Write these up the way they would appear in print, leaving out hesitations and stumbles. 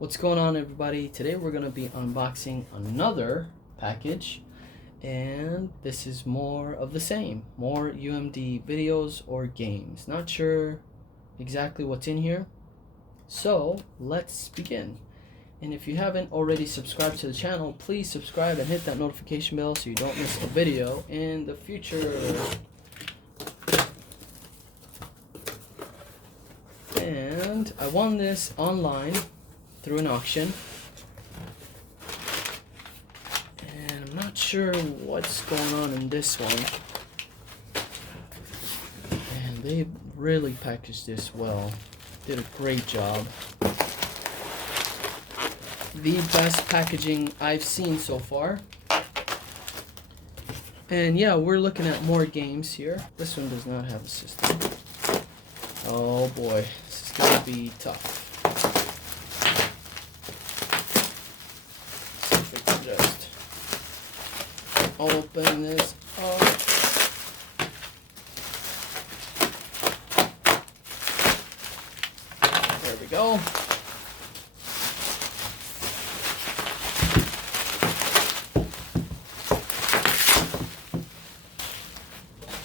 What's going on, everybody? Today we're going to be unboxing another package, and this is more of the same. More UMD videos or games. Not sure exactly what's in here, so let's begin. And if you haven't already subscribed to the channel, please subscribe and hit that notification bell so you don't miss a video in the future. And I won this online through an auction, and I'm not sure what's going on in this one, and they really packaged this well. Did a great job. The best packaging I've seen so far. And yeah, we're looking at more games here. This one does not have a system. Oh boy, this is gonna be tough. Just open this up. There we go.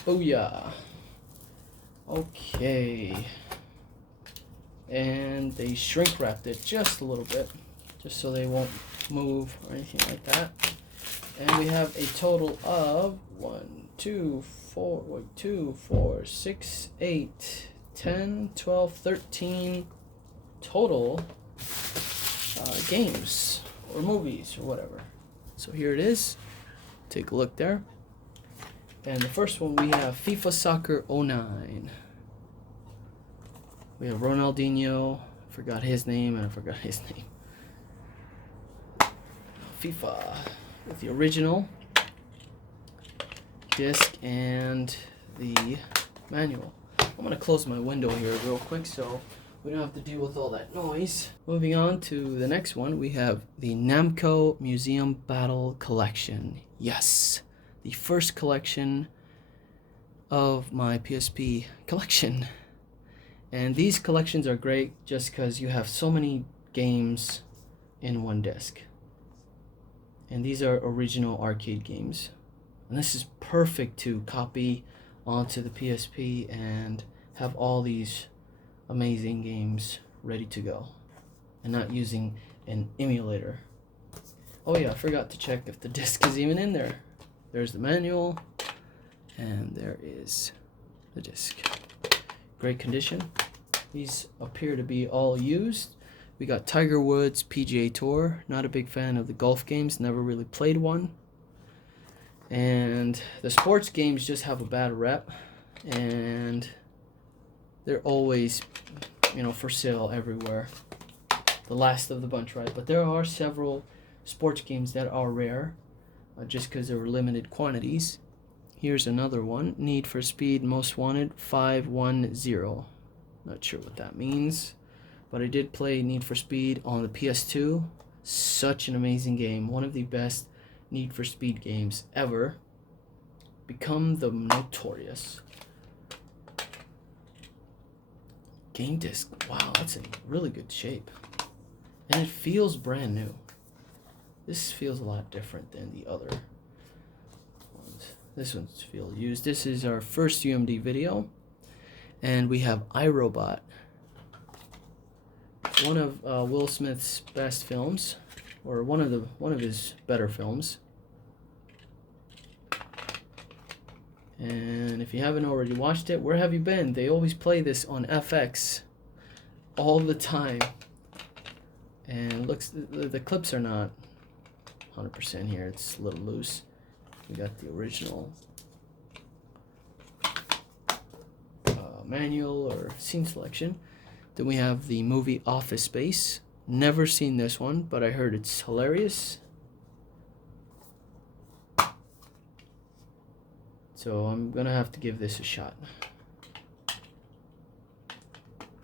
Oh yeah. Okay. And they shrink wrapped it just a little bit, just so they won't move or anything like that. And we have a total of 10, 12, 13 total games or movies or whatever. So here it is. Take a look there. And the first one, we have FIFA Soccer 09. We have Ronaldinho. I forgot his name and I forgot his name. FIFA with the original disc and the manual. I'm going to close my window here real quick so we don't have to deal with all that noise. Moving on to the next one, we have the Namco Museum Battle Collection. Yes, the first collection of my PSP collection. And these collections are great just because you have so many games in one disc. And these are original arcade games. And this is perfect to copy onto the PSP and have all these amazing games ready to go. And not using an emulator. Oh yeah, I forgot to check if the disc is even in there. There's the manual. And there is the disc. Great condition. These appear to be all used. We got Tiger Woods PGA Tour. Not a big fan of the golf games. Never really played one. And the sports games just have a bad rep. And they're always, for sale everywhere. The last of the bunch, right? But there are several sports games that are rare. Just because there were limited quantities. Here's another one. Need for Speed Most Wanted 510. Not sure what that means. But I did play Need for Speed on the PS2. Such an amazing game. One of the best Need for Speed games ever. Become the Notorious. Game disc. Wow, that's in really good shape. And it feels brand new. This feels a lot different than the other ones. This one's feels used. This is our first UMD video. And we have iRobot. One of Will Smith's best films, or one of his better films. And if you haven't already watched it, where have you been? They always play this on FX all the time. And looks, the clips are not 100% here. It's a little loose. We got the original manual or scene selection. Then we have the movie Office Space. Never seen this one, but I heard it's hilarious. So I'm gonna have to give this a shot.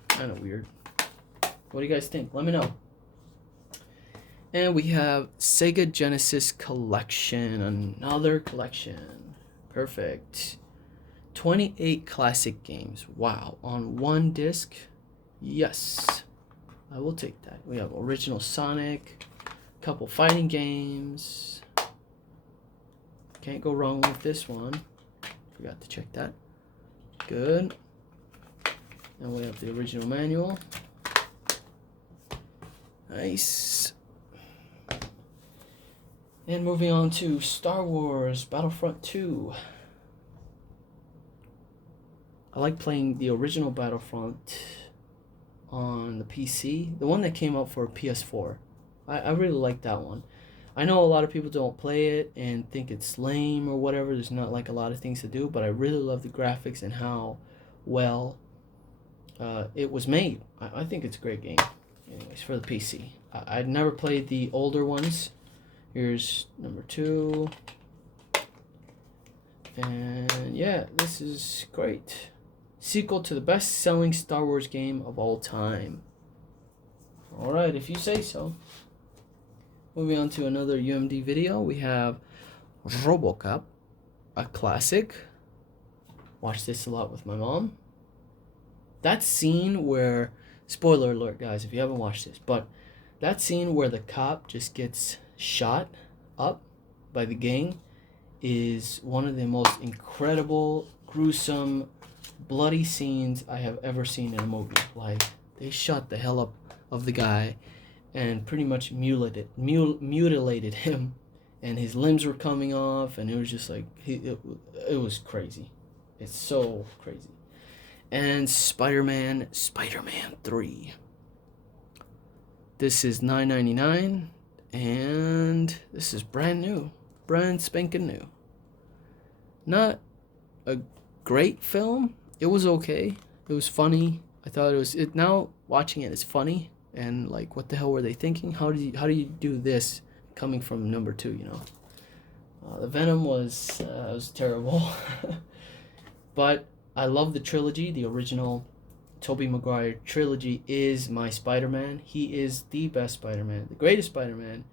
Kind of weird. What do you guys think? Let me know. And we have Sega Genesis Collection. Another collection. Perfect. 28 classic games. Wow. On one disc. Yes. I will take that. We have original Sonic, a couple fighting games. Can't go wrong with this one. Forgot to check that. Good. And we have the original manual. Nice. And moving on to Star Wars Battlefront 2. I like playing the original Battlefront on the PC. The one that came out for PS4. I really like that one. I know a lot of people don't play it and think it's lame or whatever. There's not like a lot of things to do, but I really love the graphics and how well it was made. I think it's a great game. Anyways, for the PC. I'd never played the older ones. Here's number 2. And yeah, this is great. Sequel to the best-selling Star Wars game of all time. Alright, if you say so. Moving on to another UMD video, we have RoboCop, a classic. Watched this a lot with my mom. That scene where, spoiler alert guys if you haven't watched this, but that scene where the cop just gets shot up by the gang is one of the most incredible, gruesome, bloody scenes I have ever seen in a movie. Like, they shot the hell up of the guy and pretty much mutilated him, and his limbs were coming off, and it was just like, it was crazy. It's so crazy. And Spider-Man 3. This is $9.99, and this is brand new. Brand spanking new. Not a great film. It was okay. It was funny. I thought now watching it is funny, and like, what the hell were they thinking? How do you do this coming from number 2, you know? The Venom was terrible. But I love the trilogy. The original Tobey Maguire trilogy is my Spider-Man. He is the best Spider-Man, the greatest Spider-Man,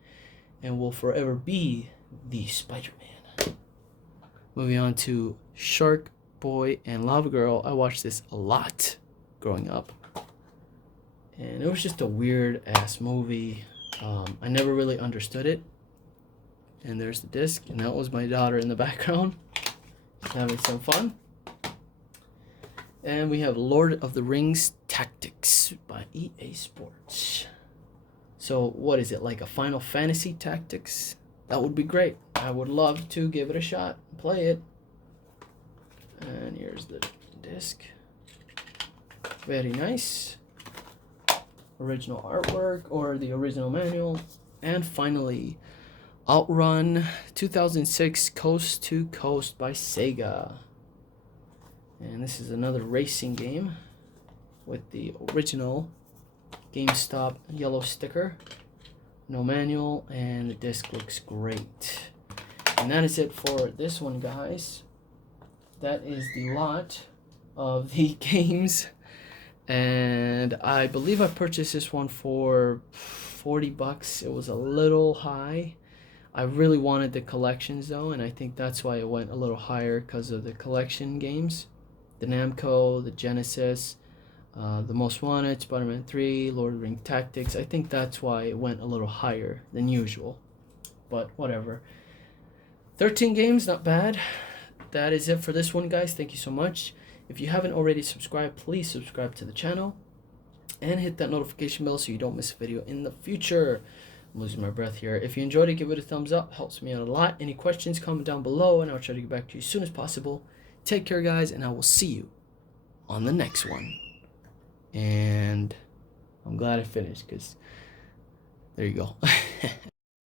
and will forever be the Spider-Man. Moving on to Shark Boy and Lava Girl. I watched this a lot growing up, and it was just a weird ass movie. I never really understood it. And there's the disc, and that was my daughter in the background having some fun. And we have Lord of the Rings Tactics by EA Sports. So what is it, like a Final Fantasy Tactics? That would be great. I would love to give it a shot and play it. And here's the disc. Very nice. Original artwork, or the original manual. And finally, Outrun 2006 Coast to Coast by Sega. And this is another racing game with the original GameStop yellow sticker. No manual, and the disc looks great. And that is it for this one, guys. That is the lot of the games. And I believe I purchased this one for $40. It was a little high. I really wanted the collections though, and I think that's why it went a little higher, because of the collection games. The Namco, the Genesis, the Most Wanted, Spider-Man 3, Lord of the Rings Tactics. I think that's why it went a little higher than usual. But whatever. 13 games, not bad. That is it for this one, guys. Thank you so much. If you haven't already subscribed, please subscribe to the channel. And hit that notification bell so you don't miss a video in the future. I'm losing my breath here. If you enjoyed it, give it a thumbs up. Helps me out a lot. Any questions, comment down below, and I'll try to get back to you as soon as possible. Take care, guys, and I will see you on the next one. And I'm glad I finished, because there you go.